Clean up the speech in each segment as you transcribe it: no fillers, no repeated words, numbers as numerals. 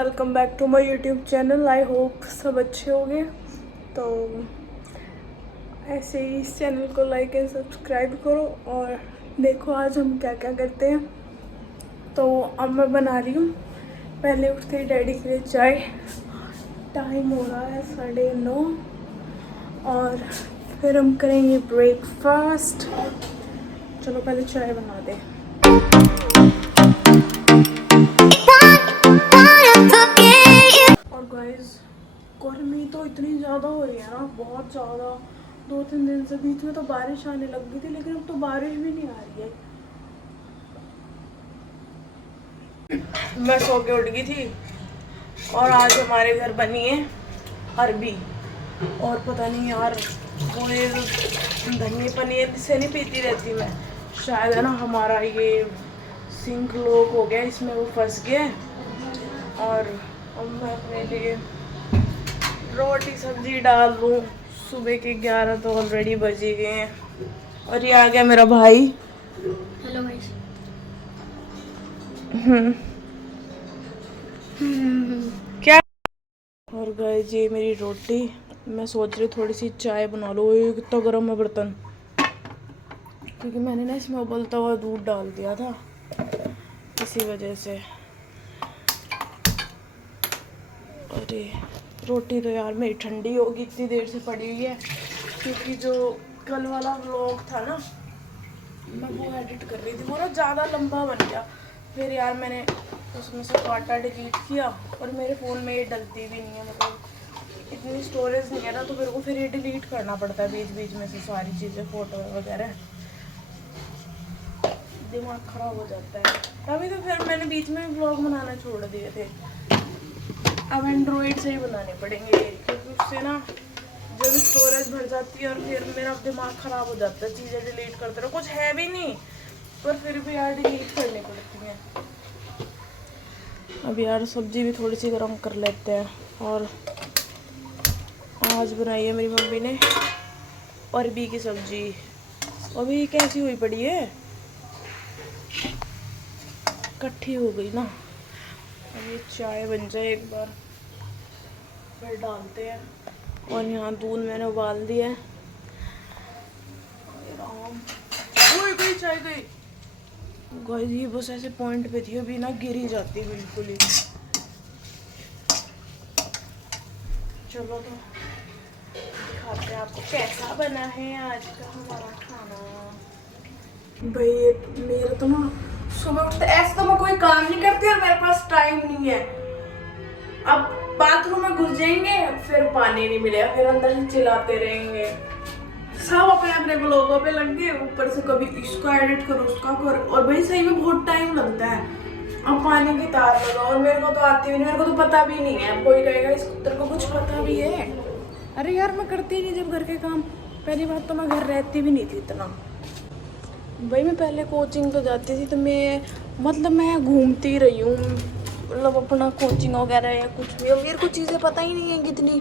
Welcome back to my YouTube channel. I hope सब अच्छे होंगे। तो ऐसे ही इस चैनल को लाइक एंड सब्सक्राइब करो और देखो आज हम क्या क्या करते हैं। तो अब मैं बना रही हूँ, पहले उठते ही डैडी के लिए चाय। टाइम हो रहा है 9:30 और फिर हम करेंगे ब्रेकफास्ट। चलो पहले चाय बना दें। और गाइस गर्मी तो इतनी ज़्यादा हो रही है ना, बहुत ज़्यादा। 2-3 दिन से बीच में तो बारिश आने लग गई थी, लेकिन अब तो बारिश भी नहीं आ रही है। मैं सो के उठ गई थी और आज हमारे घर बनी है अरबी। और पता नहीं यार, वो धनिया पनीर से नहीं पीती रहती मैं, शायद है ना हमारा ये सिंक लॉक हो गया, इसमें वो फंस गया है। और अब मैं अपने लिए रोटी सब्जी डाल दूँ। सुबह के 11 तो ऑलरेडी बज ही गए हैं। और ये आ गया मेरा भाई। Hello guys. क्या। और गाइस ये मेरी रोटी। मैं सोच रही थोड़ी सी चाय बना लो। ये कितना गर्म है बर्तन, क्योंकि मैंने ना इसमें उबलता हुआ दूध डाल दिया था, इसी वजह से। अरे रोटी तो यार मेरी ठंडी होगी, इतनी देर से पड़ी हुई है, क्योंकि जो कल वाला व्लॉग था ना, मैं वो एडिट कर रही थी, वो ना ज़्यादा लंबा बन गया। फिर यार मैंने उसमें से डाटा डिलीट किया और मेरे फ़ोन में ये डलती भी नहीं है, मतलब इतनी स्टोरेज नहीं है ना, तो मेरे को फिर ये डिलीट करना पड़ता है बीच बीच में से सारी चीज़ें, फ़ोटो वगैरह। दिमाग ख़राब हो जाता है। तभी तो फिर मैंने बीच में व्लॉग बनाना छोड़ दिए थे। अब एंड्रॉइड से ही बनाने पड़ेंगे, क्योंकि उससे ना जब स्टोरेज भर जाती है और फिर मेरा दिमाग ख़राब हो जाता है, चीज़ें डिलीट करते रहो। कुछ है भी नहीं पर फिर भी यार डिलीट करनी पड़ती हैं। अब यार सब्ज़ी भी थोड़ी सी गर्म कर लेते हैं। और आज बनाई है मेरी मम्मी ने अरबी की सब्ज़ी। अभी कैसी हुई पड़ी है, इकट्ठी हो गई ना। अब ये चाय बन जाए एक बार, फिर डालते हैं। और यहाँ दूध मैंने उबाल दिया है। गई चाय गई। गाइस ये बस ऐसे पॉइंट पे थी, अभी ना गिर ही जाती बिल्कुल ही। चलो तो दिखाते हैं आपको कैसा बना है आज का हमारा खाना। भाई ये मेरा तो ना सुबह उठते ऐसे तो मैं कोई काम नहीं करती और मेरे पास टाइम नहीं है। अब बाथरूम में घुस जाएंगे, फिर पानी नहीं मिलेगा, फिर अंदर से चिल्लाते रहेंगे। सब अपने अपने ब्लॉगों पे लग गए, ऊपर से कभी इसका एडिट करो उसका करो, और भाई सही में बहुत टाइम लगता है। अब पानी की तार लगाओ, और मेरे को तो आती भी नहीं, मेरे को तो पता भी नहीं है। कोई कहेगा इस कुत्ते को कुछ पता भी है। अरे यार मैं करती ही नहीं जब घर के काम। पहली बात तो मैं घर रहती भी नहीं थी इतना। भाई मैं पहले कोचिंग तो जाती थी, तो मैं घूमती रही हूँ, मतलब अपना कोचिंग वगैरह या कुछ भी। और मेरे को चीज़ें पता ही नहीं है कितनी।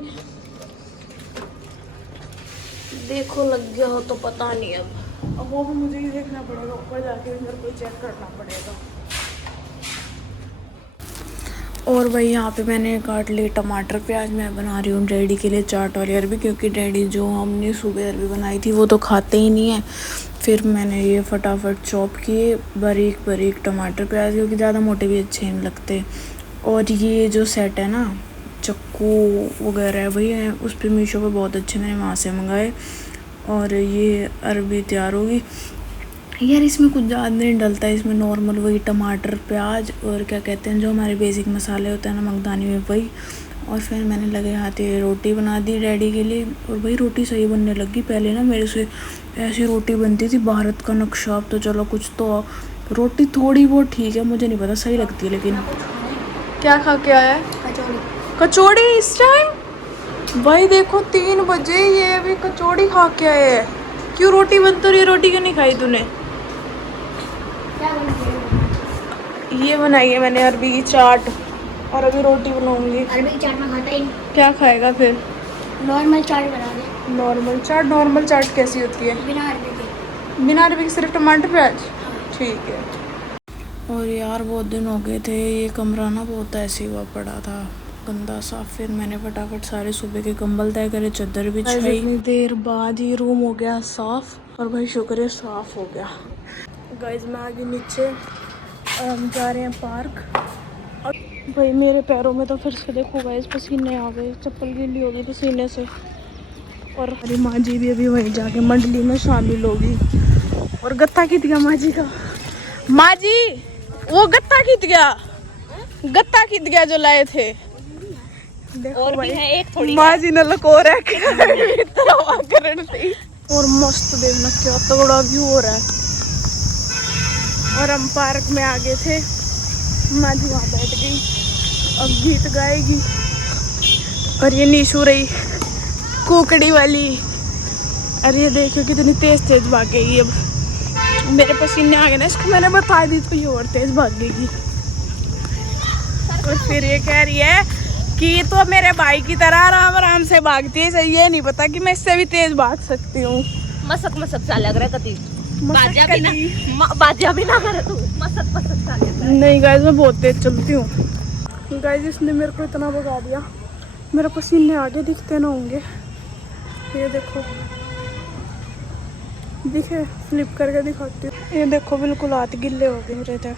देखो लग गया हो तो पता नहीं। अब वो भी मुझे ही देखना पड़ेगा, ऊपर जाके मेरे को चेक करना पड़ेगा। और भाई यहाँ पे मैंने काट लिए टमाटर प्याज। मैं बना रही हूँ डैडी के लिए चाट वाली अरबी, क्योंकि डैडी जो हमने सुबह अरबी बनाई थी वो तो खाते ही नहीं है। फिर मैंने ये फटाफट चॉप किए बारीक बारीक टमाटर प्याज, क्योंकि ज़्यादा मोटे भी अच्छे नहीं लगते। और ये जो सेट है ना चक्कू वगैरह है, वही है उस पर मीशो पे बहुत अच्छे, मैंने वहाँ से मंगाए। और ये अरबी तैयार होगी। यार इसमें कुछ ज़्यादा नहीं डलता है, इसमें नॉर्मल वही टमाटर प्याज और क्या कहते हैं जो हमारे बेसिक मसाले होते हैं नमकदानी में, वही। और फिर मैंने लगे हाथ ये रोटी बना दी डैडी के लिए। और वही रोटी सही बनने लगी। पहले ना मेरे से ऐसी रोटी बनती थी भारत का नक्शा। अब तो चलो कुछ तो रोटी थोड़ी बहुत ठीक है, मुझे नहीं पता सही लगती है। लेकिन क्या खा के आया है? कचौड़ी इस टाइम? भाई देखो 3 बजे, ये अभी कचौड़ी खा के आए है। क्यों रोटी बन तो रही, रोटी क्यों नहीं खाई तूने? ये बनाई है मैंने अरबी की चाट, और अभी रोटी बनाऊंगी। अरबी की चाट में खाता ही नहीं। क्या खाएगा फिर? नॉर्मल चाट बना दे। नॉर्मल चाट? नॉर्मल चाट कैसी होती है? बिना अरबी के। बिना अरबी के सिर्फ टमाटर प्याज? ठीक है। और यार बहुत दिन हो गए थे, ये कमरा ना बहुत ऐसे हुआ पड़ा था गंदा सा। फिर मैंने फटाफट सारे सुबह के कंबल तय करे, चादर बिछाई। इतनी देर बाद ही रूम हो गया साफ, और भाई शुक्र है साफ हो गया। गाइस मैं आगे नीचे और हम जा रहे हैं पार्क। और भाई मेरे पैरों में तो फिर से देखो गाइस पसीने आ गए, चप्पल गीली हो गई पसीने से। और हमारी माँ जी भी अभी वहीं जाके मंडली में शामिल होगी। और गत्ता खींच गया माँ जी का। माँ जी वो गत्ता खींच गया, गत्ता खींच गया जो लाए थे। देखो और भाई भी है एक थोड़ी माँ जी ने लको रखा है। और मस्त देखना क्या तगड़ा व्यू हो रहा है। और हम पार्क में आ गए थे, माँ जी वहाँ बैठ गई, अब गीत गाएगी। और ये नीशू रही कुकड़ी वाली। अरे ये देखो कितनी तेज तेज भागेगी। अब मेरे पसीने आ गए ना, इसको मैंने बता दी तो ये और तेज भागेगी। और फिर ये कह रही है कि तो मेरे भाई की तरह आराम आराम से भागती है, ये नहीं पता कि मैं इससे भी तेज भाग सकती हूँ। मसक मसक सा लग रहा है कती बाजा भी ना करे तू, मसक मसक सा लग रहा है। नहीं गाइस मैं बहुत तेज चलती हूँ। गाइस इसने मेरे को इतना भगा दिया, मेरे पसीने आगे दिखते ना होंगे। ये देखो दिखे, फ्लिप करके दिखाती हूँ। ये देखो बिल्कुल हाथ गिल्ले हो गए मेरे थे।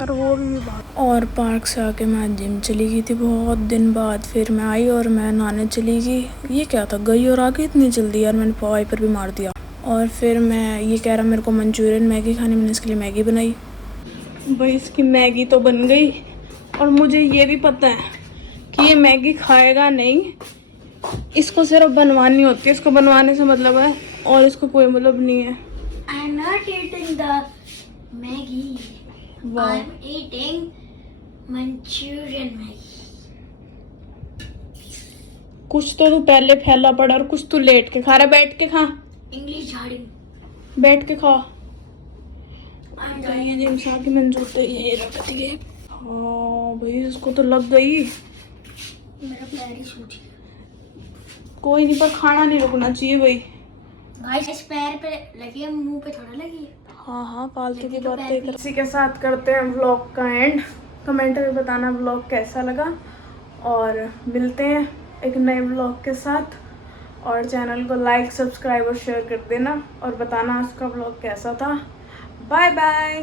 और वो भी भाग। और पार्क से आके मैं जिम चली गई थी बहुत दिन बाद। फिर मैं आई और मैं नहाने चली गई। ये क्या था, गई और आ गई इतनी जल्दी यार, मैंने वाइपर भी मार दिया। और फिर मैं ये कह रहा मेरे को मंचूरियन मैगी खानी, मैंने इसके लिए मैगी बनाई। भाई इसकी मैगी तो बन गई, और मुझे ये भी पता है कि ये मैगी खाएगा नहीं, इसको सिर्फ बनवानी होती है, इसको बनवाने से मतलब है और इसको कोई मतलब नहीं है। I'm not eating the Maggi. Wow. I'm eating Manchurian Maggi. कुछ तो तू पहले फैला पड़ा और कुछ तू लेट के खा रहा। बैठ के खा, English झाड़ी। बैठ के खा। I'm तो ये dying. जिम से आके मैंने जूते ये रख दिए। हाँ भाई इसको तो लग गई। मेरा पैर ही सूज गया। कोई नहीं, पर खाना नहीं रुकना चाहिए भाई। गाइस इस पैर पे लगी, मुंह पे थोड़ा लगी। हाँ हाँ फालतू की लगी तो बातें पैर कर। पे। इसी के साथ करते हैं व्लॉग का एंड। कमेंट में बताना व्लॉग कैसा लगा, और मिलते हैं एक नए व्लॉग के साथ। और चैनल को लाइक सब्सक्राइब और शेयर कर देना, और बताना आज का व्लॉग कैसा था। Bye bye.